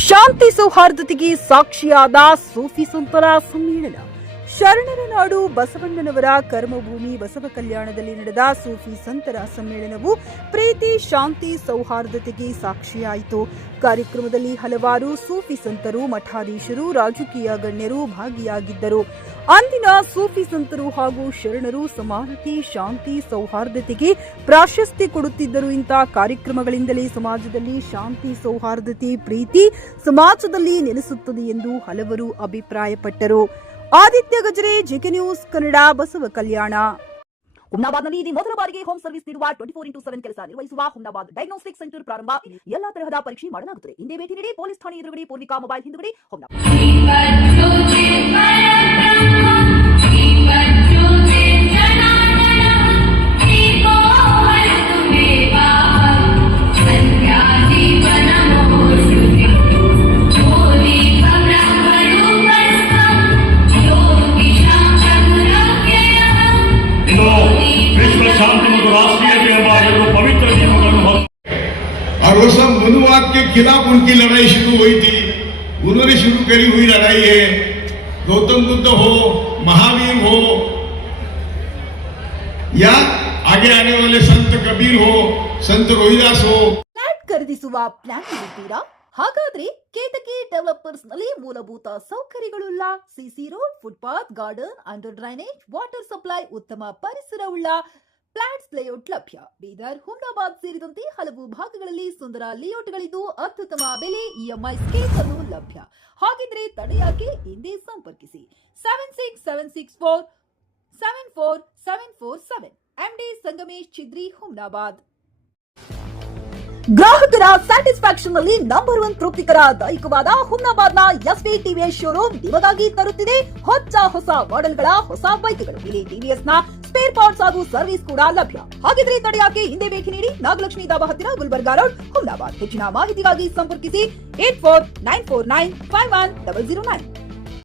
ಶಾಂತಿ ಸೌಹಾರ್ದತೆಗೆ ಸಾಕ್ಷಿಯಾದ ಸೂಫಿ ಸಂತರ ಸಮ್ಮೇಳನ. ಶರಣರ ನಾಡು ಬಸವಣ್ಣನವರ ಕರ್ಮಭೂಮಿ ಬಸವ ಕಲ್ಯಾಣದಲ್ಲಿ ನಡೆದ ಸೂಫಿ ಸಂತರ ಸಮ್ಮೇಳನವು ಪ್ರೀತಿ, ಶಾಂತಿ, ಸೌಹಾರ್ದತೆಗೆ ಸಾಕ್ಷಿಯಾಯಿತು. ಕಾರ್ಯಕ್ರಮದಲ್ಲಿ ಹಲವಾರು ಸೂಫಿ ಸಂತರು, ಮಠಾಧೀಶರು, ರಾಜಕೀಯ ಗಣ್ಯರು ಭಾಗಿಯಾಗಿದ್ದರು. ಅಂದಿನ ಸೂಫಿ ಸಂತರು ಹಾಗೂ ಶರಣರು ಸಮಾನತೆ, ಶಾಂತಿ, ಸೌಹಾರ್ದತೆಗೆ ಪ್ರಾಶಸ್ತ್ಯ ಕೊಡುತ್ತಿದ್ದರು. ಇಂತಹ ಕಾರ್ಯಕ್ರಮಗಳಿಂದಲೇ ಸಮಾಜದಲ್ಲಿ ಶಾಂತಿ, ಸೌಹಾರ್ದತೆ, ಪ್ರೀತಿ ಸಮಾಜದಲ್ಲಿ ನೆಲೆಸುತ್ತದೆ ಎಂದು ಹಲವರು ಅಭಿಪ್ರಾಯಪಟ್ಟರು. ಆದಿತ್ಯ ಗಜರೆ, ಜೆಕೆ ನ್ಯೂಸ್ ಕನ್ನಡ, ಬಸವ ಕಲ್ಯಾಣ. ಹುಮ್ನಾಬಾದ್ನಲ್ಲಿ ಇದು ಮೊದಲ ಬಾರಿಗೆ ಹೋಮ್ ಸರ್ವಿಸ್ ನೀಡುವ 24x7 ಕೆಲಸ ನಿರ್ವಹಿಸುವ ಹುಮ್ನಾಬಾದ್ ಡಯಾಗ್ನೋಸ್ಟಿಕ್ ಸೆಂಟರ್ ಪ್ರಾರಂಭ. ಎಲ್ಲಾ ತರಹದ ಪರೀಕ್ಷೆ ಮಾಡಲಾಗುತ್ತದೆ. ಹಿಂದೆ ಭೇಟಿ ನೀಡಿ. ಪೊಲೀಸ್ ಠಾಣೆ ಎದುರುಗಡೆ, ಪೂರ್ವಿಕಾ ಮೊಬೈಲ್ ಹಿಂದುಗಡೆ, ಹುಮ್ನಾಬಾದ್. और वो सब मनुवाद के खिलाफ उनकी लड़ाई शुरू हुई थी. उन्होंने शुरू करी हुई लड़ाई है. गौतम बुद्ध हो, महावीर हो, या आगे आने वाले संत कबीर हो, संत रोहिदास हो. ಫ್ಲಾಟ್ ಖರೀದಿಸುವ ಪ್ಲಾನ್ ಇದ್ದೀರಾ? ಹಾಗಾದ್ರೆ ಕೇತಕಿ ಡೆವಲಪರ್ಸ್ ನಲ್ಲಿ ಮೂಲಭೂತ ಸೌಕರ್ಯಗಳುಳ್ಳ CC road, footpath, garden, under drainage, water supply, ಉತ್ತಮ ಪರಿಸರವುಳ್ಳ ಫ್ಲಾಟ್ಸ್ ಲೇಔಟ್ ಲಭ್ಯ. ಬೀದರ್, ಹುಮ್ನಾಬಾದ್ ಸೇರಿದಂತೆ ಹಲವು ಭಾಗಗಳಲ್ಲಿ ಸುಂದರ ಲೇಔಟ್ಗಳಿದ್ದು ಅತ್ಯುತ್ತಮ ಬೆಲೆ, ಇಎಂಐ ಸ್ಕೀಮ್ಸ್ ಅನ್ನು ಲಭ್ಯ. ಹಾಗಿದ್ರೆ ತಡೆಯಾಕೆ? ಹಿಂದೆ ಸಂಪರ್ಕಿಸಿ 7676474747. ಎಂಡಿ ಸಂಗಮೇಶ್ ಚಿದ್ರಿ, ಹುಮ್ನಾಬಾದ್. ಗ್ರಾಹಕರ ಸ್ಯಾಟಿಸ್ಫ್ಯಾಕ್ಷನ್ ನಲ್ಲಿ ನಂಬರ್ 1 ತೃಪ್ತಿಕರ ದಾಯಕವಾದ ಹುಮ್ನಾಬಾದ್ನ ಎಸ್ವಿ ಟಿವಿಎಸ್ ಶೋರೂಮ್ ನಿಮಗಾಗಿ ತರುತ್ತಿದೆ ಹೊಸ ಮಾಡೆಲ್ಗಳ ಹೊಸ ಬೈಕ್ಗಳು. ಇಲ್ಲಿ ಟಿವಿಎಸ್ ನ ಸ್ಪೇರ್ ಪಾರ್ಟ್ಸ್ ಹಾಗೂ ಸರ್ವಿಸ್ ಕೂಡ ಲಭ್ಯ. ಹಾಗಿದ್ರೆ ತಡೆಯಾಕೆ? ಹಿಂದೆ ಭೇಟಿ ನೀಡಿ. ನಾಗಲಕ್ಷ್ಮಿ ಧಾಬಾ ಹತ್ತಿರ, ಗುಲ್ಬರ್ಗಾ ರೋಡ್, ಹುಮ್ನಾಬಾದ್. ಹೆಚ್ಚಿನ ಮಾಹಿತಿಗಾಗಿ ಸಂಪರ್ಕಿಸಿ 8494951009.